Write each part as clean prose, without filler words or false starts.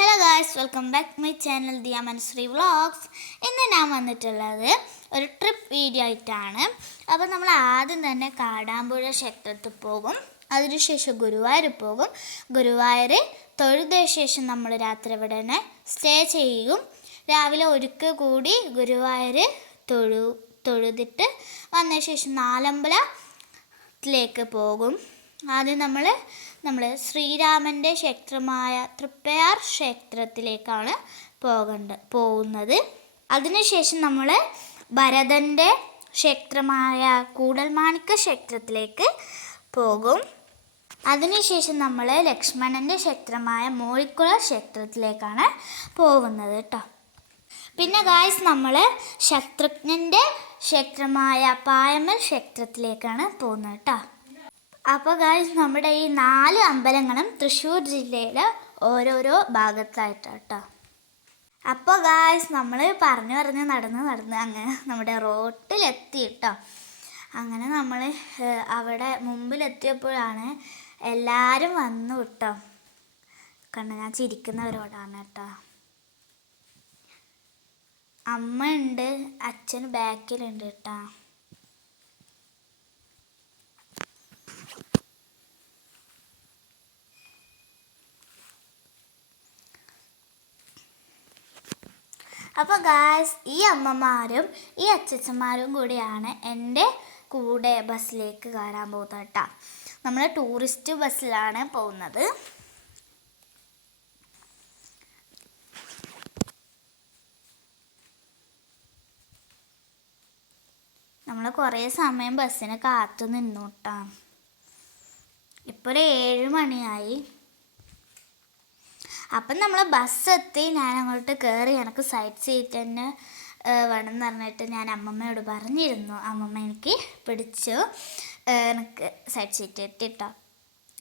Hello guys, welcome back to my channel Diya Manashree vlogs. ഇന്ന് ഞാൻ വന്നിട്ടുള്ളത് ഒരു ട്രിപ്പ് വീഡിയോ ആയിട്ടാണ്. അപ്പോൾ നമ്മൾ ആദ്യം തന്നെ കാടാമ്പുഴ ക്ഷേത്രത്തിൽ പോകും, അതിനുശേഷം ഗുരുവായൂർ പോകും. ഗുരുവായൂർ തൊഴുത ശേഷം നമ്മൾ രാത്രി ഇവിടെ തന്നെ സ്റ്റേ ചെയ്യും. രാവിലെ ഒരിക്കൽ കൂടി ഗുരുവായൂർ തൊഴുതിട്ട് വന്ന ശേഷം നാലമ്പലത്തിലേക്ക് പോകും. ആദ്യം നമ്മൾ ശ്രീരാമൻ്റെ ക്ഷേത്രമായ തൃപ്പയാർ ക്ഷേത്രത്തിലേക്കാണ് പോകുന്നത്. അതിനുശേഷം നമ്മൾ ഭരതൻ്റെ ക്ഷേത്രമായ കൂടൽമാണിക്യ ക്ഷേത്രത്തിലേക്ക് പോകും. അതിനുശേഷം നമ്മൾ ലക്ഷ്മണൻ്റെ ക്ഷേത്രമായ മൂഴിക്കുള ക്ഷേത്രത്തിലേക്കാണ് പോകുന്നത് കേട്ടോ. പിന്നെ ഗായ്സ്, നമ്മൾ ശത്രുഘ്നൻ്റെ ക്ഷേത്രമായ പായമൽ ക്ഷേത്രത്തിലേക്കാണ് പോകുന്നത് കേട്ടോ. അപ്പോൾ ഗായ്സ്, നമ്മുടെ ഈ 4 അമ്പലങ്ങളും തൃശ്ശൂർ ജില്ലയിലെ ഓരോരോ ഭാഗത്തായിട്ടാണ് കേട്ടോ. അപ്പോൾ ഗായ്സ്, നമ്മൾ പറഞ്ഞ് നടന്ന് അങ്ങനെ നമ്മുടെ റോട്ടിലെത്തി കേട്ടോ. അങ്ങനെ നമ്മൾ അവിടെ മുമ്പിലെത്തിയപ്പോഴാണ് എല്ലാവരും വന്നു കേട്ടോ. ഞാൻ ചിരിക്കുന്നവരോടാണ് കേട്ടോ. അമ്മ ഉണ്ട്, അച്ഛൻ ബാക്കിലുണ്ട് കേട്ടോ. അപ്പോൾ ഗായ്സ്, ഈ അമ്മമാരും ഈ അച്ഛച്ചന്മാരും കൂടിയാണ് എൻ്റെ കൂടെ ബസ്സിലേക്ക് കയറാൻ പോകുന്നത് കേട്ടോ. നമ്മൾ ടൂറിസ്റ്റ് ബസ്സിലാണ് പോകുന്നത്. നമ്മൾ കുറേ സമയം ബസ്സിന് കാത്തു നിന്നു കേട്ടോ. ഇപ്പോൾ ഒരു 7 മണിയായി. അപ്പം നമ്മൾ ബസ്സെത്തി. ഞാൻ അങ്ങോട്ട് കയറി. എനിക്ക് സൈഡ് സീറ്റ് തന്നെ വേണമെന്ന് പറഞ്ഞിട്ട് ഞാൻ അമ്മമ്മയോട് പറഞ്ഞിരുന്നു. അമ്മമ്മ എനിക്ക് പിടിച്ചു. എനിക്ക് സൈഡ് സീറ്റ് ഇട്ടിട്ടോ.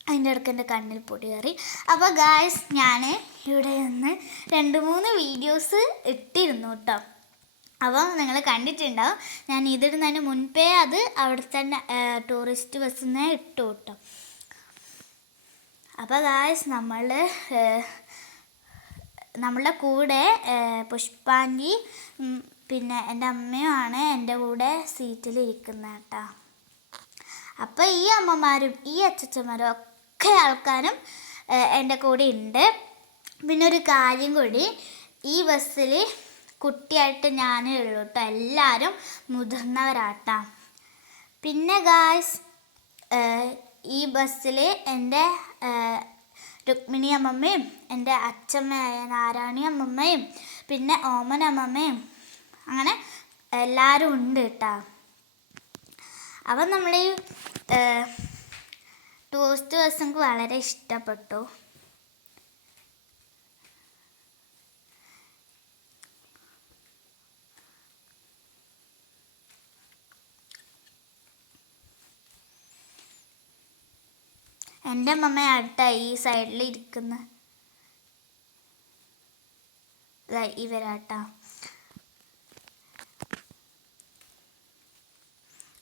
അതിൻ്റെ ഇടയ്ക്ക് എൻ്റെ കണ്ണിൽ പൊടി കയറി. അപ്പോൾ ഗായ്സ്, ഞാൻ ഇവിടെ നിന്ന് 2-3 വീഡിയോസ് ഇട്ടിരുന്നു കേട്ടോ. അപ്പോൾ നിങ്ങൾ കണ്ടിട്ടുണ്ടാവും. ഞാൻ ഇതിടുന്നതിന് മുൻപേ അത് അവിടെ തന്നെ ടൂറിസ്റ്റ് ബസ്സിൽ നിന്ന് ഇട്ടു കേട്ടോ. അപ്പോൾ ഗായ്സ്, നമ്മളുടെ കൂടെ പുഷ്പാഞ്ചി പിന്നെ എൻ്റെ അമ്മയുമാണ് എൻ്റെ കൂടെ സീറ്റിലിരിക്കുന്നത് കേട്ടോ. അപ്പോൾ ഈ അമ്മമാരും ഈ അച്ഛച്ചന്മാരും ഒക്കെ ആൾക്കാരും എൻ്റെ കൂടെ ഉണ്ട്. പിന്നെ ഒരു കാര്യം കൂടി, ഈ ബസ്സിൽ കുട്ടിയായിട്ട് ഞാനേ ഉള്ളൂ കേട്ടോ. എല്ലാവരും മുതിർന്നവരാട്ടോ. പിന്നെ ഗായ്സ്, ഈ ബസ്സിൽ എൻ്റെ രുക്മിണി അമ്മമ്മയും എൻ്റെ അച്ഛമ്മയായ നാരായണി അമ്മമ്മയും പിന്നെ ഓമന അമ്മമ്മയും അങ്ങനെ എല്ലാവരും ഉണ്ട് കേട്ടോ. അപ്പം നമ്മൾ ഈ ടൂറിസ്റ്റ് ബസ് എനിക്ക് വളരെ ഇഷ്ടപ്പെട്ടു. എൻ്റെ അമ്മമ്മ അടുത്ത ഈ സൈഡിൽ ഇരിക്കുന്ന ഇവരാട്ടാ.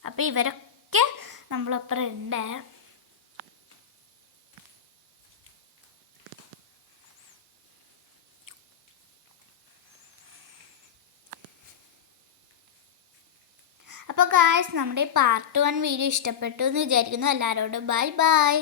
അപ്പം ഇവരൊക്കെ നമ്മളൊപ്പം ഉണ്ട്. അപ്പോൾ ഗായ്സ്, നമ്മുടെ പാർട്ട് 1 വീഡിയോ ഇഷ്ടപ്പെട്ടു എന്ന് വിചാരിക്കുന്നു. എല്ലാവരോടും ബൈ ബൈ.